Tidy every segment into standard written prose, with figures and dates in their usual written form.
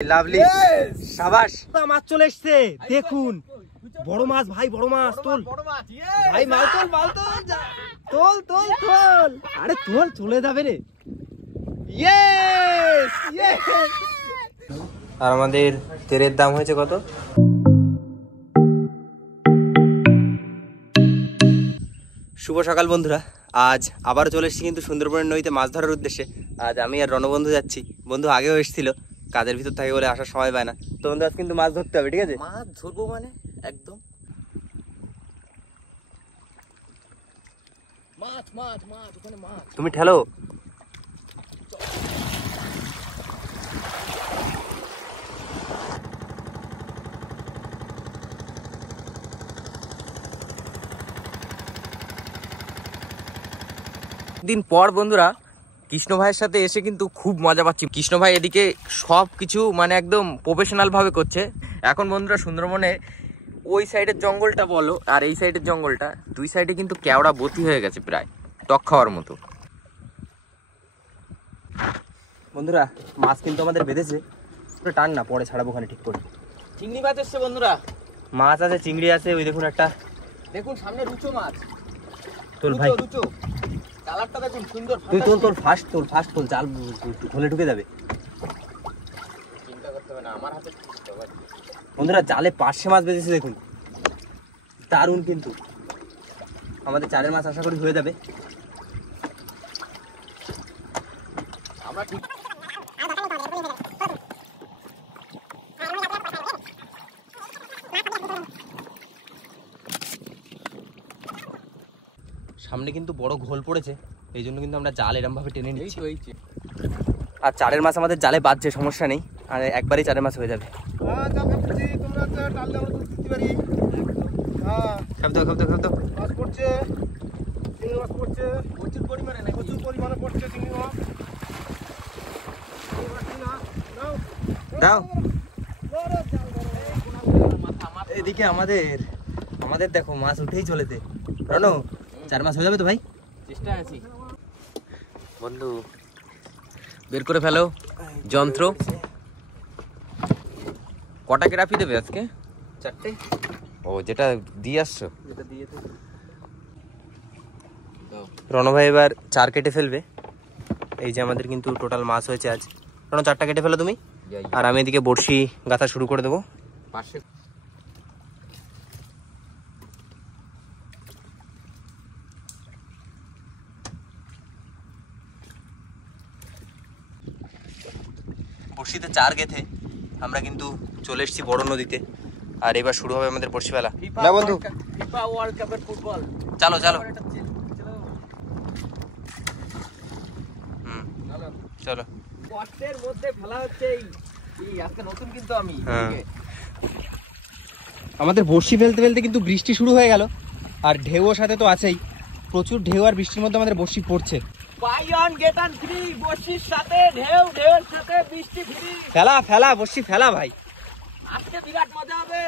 Lovely শাবাশ মাছ চলে এসছে দেখুন বড় মাছ ভাই বড় মাছ তোল ভাই মাল তোল তোল আরে তোল চলে যাবে রে ইয়েস ইয়েস আর আমাদের তেলের দাম হয়েছে কত শুভ সকাল বন্ধুরা আজ আবারও চলে এসেছি কিন্তু সুন্দরবনের নদীতে মাছ ধরার উদ্দেশ্যে আজ আমি আর রণবন্ধু যাচ্ছি বন্ধু আগেও এসেছিল কাজের ভিতর থাকে বলে আসার সময় পায় না তো বন্ধু আজ কিন্তু মাছ ধরতে হবে ঠিক আছে মাছ ধরবো মানে একদম মাছ মাছ মাছ ওখানে মাছ তুমি ঠেলো দিন পর বন্ধুরা কৃষ্ণ ভাইয়ের সাথে এসে কিন্তু খুব মজা পাচ্ছি কৃষ্ণ ভাই এদিকে সব কিছু মানে একদম প্রফেশনাল ভাবে করছে এখন বন্ধুরা সুন্দরবনে ওই সাইডের জঙ্গলটা বলো আর এই সাইডের জঙ্গলটা দুই সাইডে কিন্তু কেওড়া বতি হয়ে গেছে প্রায় টক খাওয়ার মতো বন্ধুরা মাছ কিন্তু আমাদের বেঁধেছে পুরো টান না পরে ছাড়াবো ওখানে ঠিক করে চিংড়ি মাছ এসছে বন্ধুরা মাছ আছে চিংড়ি আছে ওই দেখুন একটা দেখুন সামনে রুচো মাছ তোল ভাই রুচো কালারটা দেখুন সুন্দর তুই তোল ফাস্ট তোল জাল ঘোলে ঢুকে যাবে চিন্তা করতে হবে না আমার হাতে বন্ধুরা জালে পার্শে মাছ বেঁধেছে দেখুন দারুণ কিন্তু আমাদের চারের মাছ আশা করি হয়ে যাবে আমরা ঠিক সামনে কিন্তু বড় ঘোল পড়েছে এই জন্য কিন্তু আমরা জাল এরম ভাবে টেনে নিচ্ছি আর চারের মাছ আমাদের জালে বাজছে সমস্যা নেই আর একবারই চারের মাছ হয়ে যাবে দাও এদিকে আমাদের দেখো মাছ উঠেই চলেছে রনো চার মাস হয়ে যাবে তো ভাই চেষ্টা আছি বন্ধু বের করে ফেলো যন্ত্র কটা গ্রাফি দেবে আজকে চারটে ও যেটা দিয়ে আসছো যেটা দিয়ে তো রণ ভাই এবার চার কেটে ফেলবে এই যে আমাদের কিন্তু টোটাল মাছ হয়েছে আজ রণ চারটা কেটে ফেলো তুমি আর আমি এদিকে বড়শি গাথা শুরু করে দেবো পাশে বড়শিতে চার গেথে আমরা কিন্তু চলে এসেছি বড় নদীতে আর এবার শুরু হবে আমাদের বড়শি ফেলা না বন্ধু ফিফা ওয়ার্ল্ড কাপের ফুটবল চলো চলো চলো কষ্টের মধ্যে ফেলা হচ্ছে এই আজকে নতুন কিন্তু আমি আমাদের বড়শি ফেলতে ফেলতে কিন্তু বৃষ্টি শুরু হয়ে গেল আর ঢেউর সাথে তো আছেই প্রচুর ঢেউ আর বৃষ্টির মধ্যে আমাদের বড়শি পড়ছে buy one get one free বর্ষির সাথে ঢেউর সাথে বৃষ্টি ফ্রি ফেলা বড়শি ফেলা ভাই আজকে বিরাট মজা হবে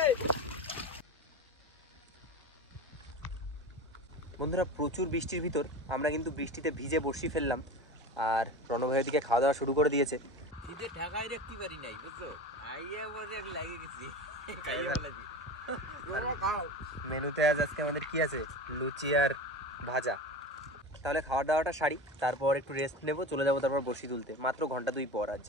বন্ধুরা প্রচুর বৃষ্টির ভিতর আমরা কিন্তু বৃষ্টিতে ভিজে বড়শি ফেললাম আর রণভাইয়ের দিকে খাওয়া দাওয়া শুরু করে দিয়েছে শীতে ঢাকায় রাখতে পারি নাই বুঝছো আইয়া বলে লাগে গেছি মেনুতে আজকে আমাদের কি আছে লুচি আর ভাজা তাহলে খাওয়া দাওয়াটা সারি তারপর একটু রেস্ট নেবো চলে যাবো তারপর বড়শি তুলতে মাত্র ঘন্টা 2 পর আজ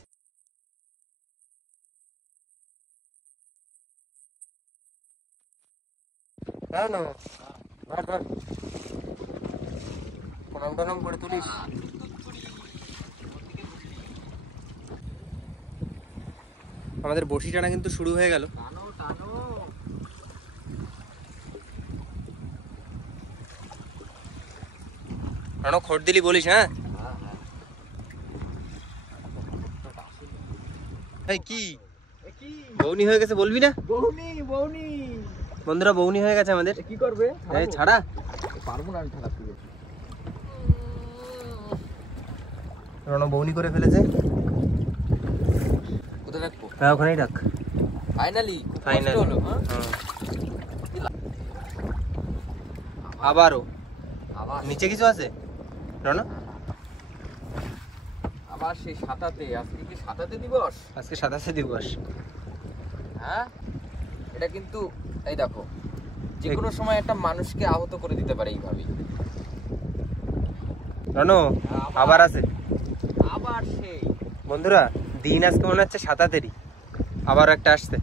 প্রণাম টনাম করে তুলিস আমাদের বড়শি টানা কিন্তু শুরু হয়ে গেল টানো খোট দিলি বলিস হ্যাঁ কি বৌনি হয়ে গেছে বলবি না বৌনি বন্ধুরা বৌনি হয়ে গেছে আমাদের কি করবে ছাড়া পারবো না আমি ছাড়াতে রণ বৌনি করে ফেলেছে কোথায় রাখবো হ্যাঁ ওখানেই রাখ ফাইনালি হলো আবারও নিচে কিছু আছে রণ আবার সেই সাঁতাতে, আজকে কি সাঁতাতে দিবস? আজকে 27 দিবস। হ্যাঁ, এটা কিন্তু এই দেখো যে কোনো সময় একটা মানুষকে আহত করে দিতে পারে এইভাবেই। রনো আবার আছে আবার সেই বন্ধুরা, দিন আজকে মনে হচ্ছে 27-এরই, আবার একটা আসছে।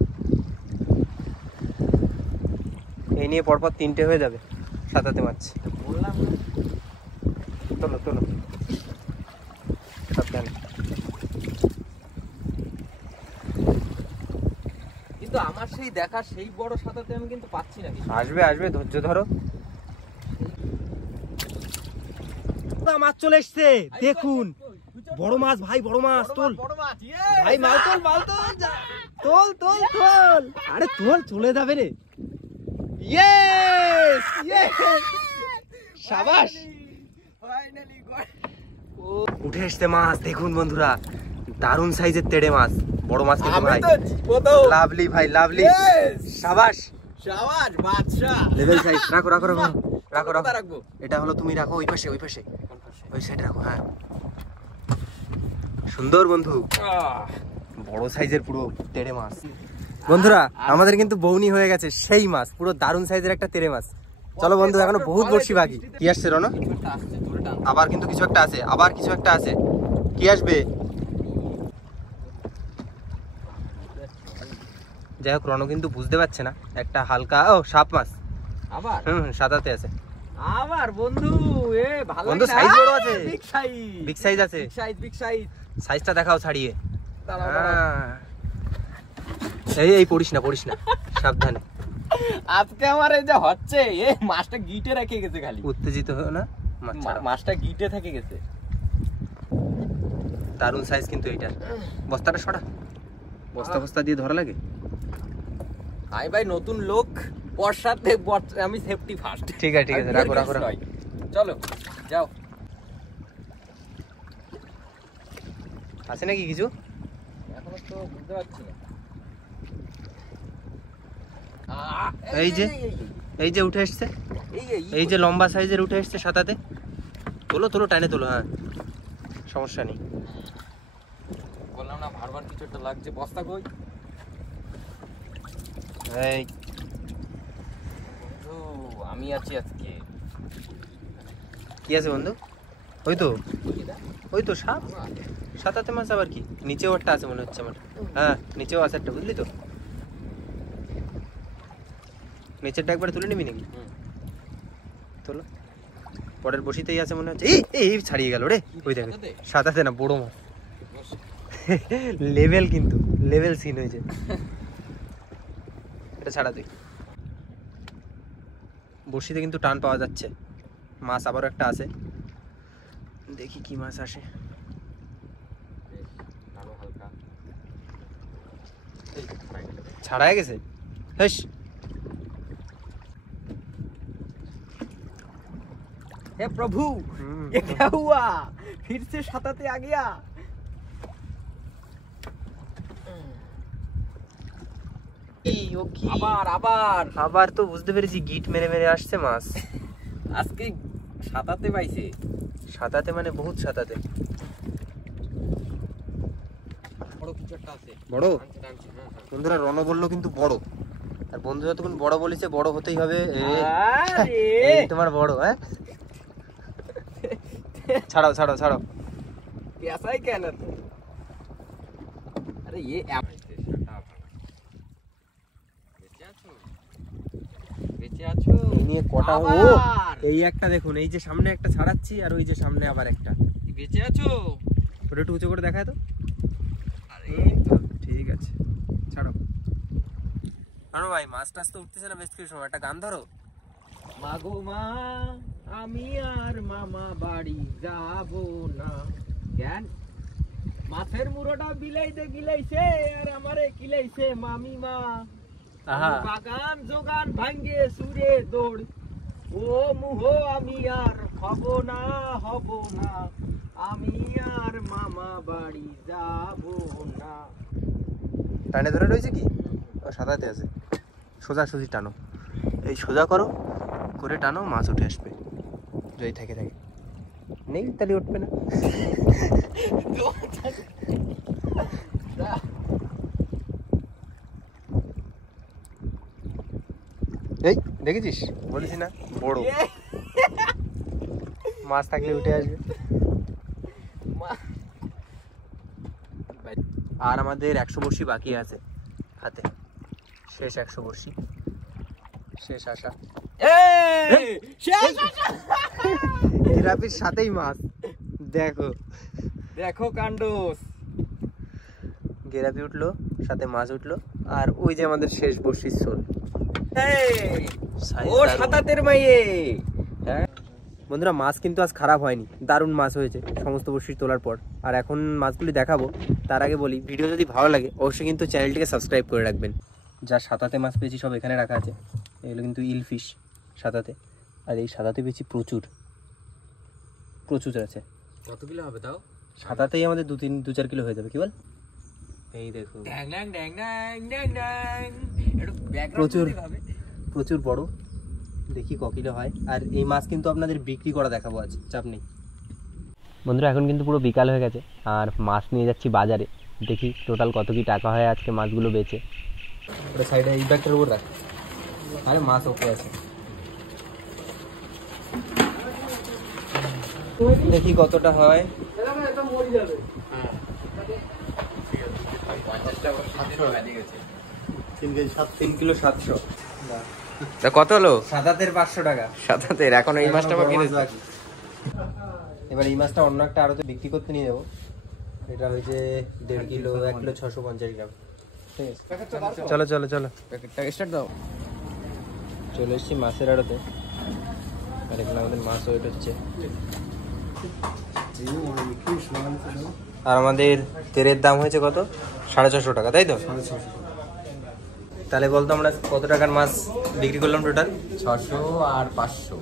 এই নিয়ে পরপর 3টে হয়ে যাবে 27 মাছ। বললাম না। তোলো তোলো সাবধানে। কিন্তু আমার সেই দেখা সেই বড় সাঁতাতে আমি কিন্তু পাচ্ছি না কিছু। আসবে আসবে, ধৈর্য ধরো। মাছ চলে এসছে, দেখুন বড় মাছ ভাই, বড় মাছ। তোল বড় মাছ, ভাই, মাল তোল, মাল তোল, তোল তোল তোল। আরে তোল, চলে যাবে রে। ইয়েস ইয়েস, শাবাশ। উঠে এসছে মাছ, দেখুন বন্ধুরা, দারুণ সাইজের তেড়ে মাছ, বড় মাছ কিন্তু ভাই। লাভলি ভাই, লাভলি, শাবাশ শাবাশ বাদশা। Level size. রাখো রাখো রাখো রাখো রাখো। রাখবো। এটা হলো, তুমি রাখো ওই পাশে, ওই পাশে, ওই সাইডে রাখো। হ্যাঁ, সুন্দর বন্ধু, বড় সাইজের পুরো তেড়ে মাছ। বন্ধুরা আমাদের কিন্তু বৌনি হয়ে গেছে সেই মাছ, পুরো দারুণ সাইজের একটা তেড়ে মাছ। চলো বন্ধু, এখনো বহুত বড়শি বাকি। কি আসছে রনো? আবার কিন্তু কিছু একটা আছে, আবার কিছু একটা আছে। কি আসবে? যাই হোক, রনো কিন্তু বুঝতে পারছে না। একটা হালকা, ও সাপ মাছ আবার সাদাতে আছে। আবার বন্ধু, এ ভালো বন্ধু সাইজ বড় আছে, বিগ সাইজ, বিগ সাইজ আছে। Big size. সাইজটা দেখাও ছাড়িয়ে। দাঁড়াও, এই এই পড়িস না, পড়িস না, সাবধানে। আজকে আমার এই যে হচ্ছে, এ মাছটা গিটে রেখে গেছে, খালি উত্তেজিত হও না, মাছটা গিটে থেকে গেছে। দারুণ সাইজ কিন্তু এইটার। বস্তাটা সরা, বস্তা বস্তা দিয়ে ধরা লাগে। আই ভাই নতুন লোক, বর্ষাতে আমি সেফটি ফার্স্ট। ঠিক আছে ঠিক আছে, রাখো রাখো রাখো। চলো যাও। আছে নাকি কিছু? এখনো তো বুঝতে পারছি না। এই যে, এই যে উঠে এসছে, এই যে লম্বা সাইজের উঠে এসছে সাঁতাতে। তোলো তোলো, টাইনে তোলো। হ্যাঁ, সমস্যা নেই। বললাম না বারবার কিছু একটা লাগছে। বস্তা কই? এই বন্ধু আমি আছি আজকে। কি আছে বন্ধু? ওই তো, ওই তো সাপ, সাঁতাতে মাছ। আবার কি নিচেও একটা আছে মনে হচ্ছে আমার। হ্যাঁ, নিচেও আছে একটা, বুঝলি তো। নিচেরটা একবার তুলে নিবি নাকি? তোলো, পরের বসিতেই আছে মনে হচ্ছে। এই ছাড়িয়ে গেল রে, ওই দেখে সাঁতাতে না, বড় মাছ। লেভেল কিন্তু, লেভেল সিন হয়েছে। এটা ছাড়া তুই। বসিতে কিন্তু টান পাওয়া যাচ্ছে। মাছ আবারও একটা আছে, দেখি কি মাছ আসে। ছাড়াই গেছে। হেস, हे प्रभु, ये क्या हुआ? फिर से साताते आ गया। আবার আবার আবার তো বুঝতে পেরেছি, গিট মেরে মেরে আসছে মাছ। আজকে সাতাতে পাইছে। সাঁতাতে মানে বহুত সাঁতাতে। বড় কিছু একটা আছে। বড় বন্ধুরা, রণ বললো কিন্তু বড়, আর বন্ধু যতক্ষণ বড় বলেছে বড় হতেই হবে। এই তোমার বড়। হ্যাঁ, ছাড়াও ছাড়াও ছাড়াও। ऐसा ही कहना तो। अरे ये নিয়ে কটা। ও এই একটা দেখুন, এই যে সামনে একটা ছাড়াচ্ছি, আর ওই যে সামনে আবার একটা। বেঁচে আছো? ওটা একটু উঁচু করে দেখায় তো। আরে ঠিক আছে, ছাড়ো। আনো ভাই, মাছ টাছ তো উঠতেছে না বেশ কিছু সময়, একটা গান ধরো। মাগো মা, আমি আর মামা বাড়ি যাব না। কেন? মাছের মুড়োটা বিলাইতে গিলাইছে, আর আমারে কিলাইছে মামি মা। বাগান যোগান ভাঙ্গে সুরে দৌড়, ও মুহ আমি আর হব না, হব না, আমি আর মামা বাড়ি যাব না। টানে ধরে রয়েছে কি? ও সাদাতে আছে। সোজা সুজি টানো, এই সোজা করো, করে টানো, মাছ উঠে আসবে। যদি থাকে থাকে, নেই তাহলে উঠবে না। এই দেখেছিস, বলেছি না বড় মাছ থাকলে উঠে আসবে। আর আমাদের 100 বড়শি বাকি আছে হাতে, শেষ 100 বড়শি, শেষ আশা। জিরাফির সাথেই মাছ, দেখো দেখো কাণ্ড। গেরাপি উঠলো, সাথে মাছ উঠলো, আর ওই যে আমাদের শেষ বড়শির শোল। ও সাতাতের মাইয়ে। হ্যাঁ বন্ধুরা, মাছ কিন্তু আজ খারাপ হয়নি, দারুণ মাছ হয়েছে সমস্ত বড়শি তোলার পর। আর এখন মাছগুলি দেখাবো, তার আগে বলি ভিডিও যদি ভালো লাগে অবশ্যই কিন্তু চ্যানেলটিকে সাবস্ক্রাইব করে রাখবেন। যা সাতাতে মাছ পেয়েছি সব এখানে রাখা আছে, এগুলো কিন্তু ইল ফিশ সাতাতে। আর এই সাতাতে পেয়েছি প্রচুর প্রচুর আছে। কত কিলো হবে তাও? সাতাতেই আমাদের 2-4 কিলো হয়ে যাবে, কি বল? এই দেখো প্রচুর প্রচুর বড়, দেখি ক কিলো হয়। আর এই মাছ কিন্তু আপনাদের বিক্রি করা দেখাবো আজ, চাপ নেই। বন্ধুরা, এখন কিন্তু পুরো বিকাল হয়ে গেছে আর মাছ নিয়ে যাচ্ছি বাজারে, দেখি টোটাল কত কি টাকা হয় আজকে মাছগুলো বেচে। ওটা সাইডে এই ব্যাগটার উপর রাখ। আরে মাছ ওকে আছে, দেখি কতটা হয়। তিন কিলো 700। কত হলো? সাতাতের 500 টাকা। সাতাতের এখন এই মাছটা বাকি রয়েছে। এবার এই মাছটা অন্য একটা আড়তে বিক্রি করতে নিয়ে যাবো। এটা হয়েছে 1.5 কিলো, 1 কিলো 650 গ্রাম। ঠিক আছে, চলো চলো চলো স্টার্ট দাও। চলে এসেছি মাছের আড়তে, আর এখানে আমাদের মাছ ওয়েট হচ্ছে। আর আমাদের তেলের দাম হয়েছে কত? 650 টাকা, তাই তো? তাহলে বলতো আমরা কত টাকার মাছ বিক্রি করলাম টোটাল? 600 আর 500,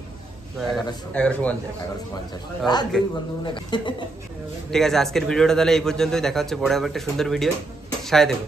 1150। ঠিক আছে, আজকের ভিডিওটা তাহলে এই পর্যন্তই। দেখা হচ্ছে পরে আবার একটা সুন্দর ভিডিও, সাথে দেখো।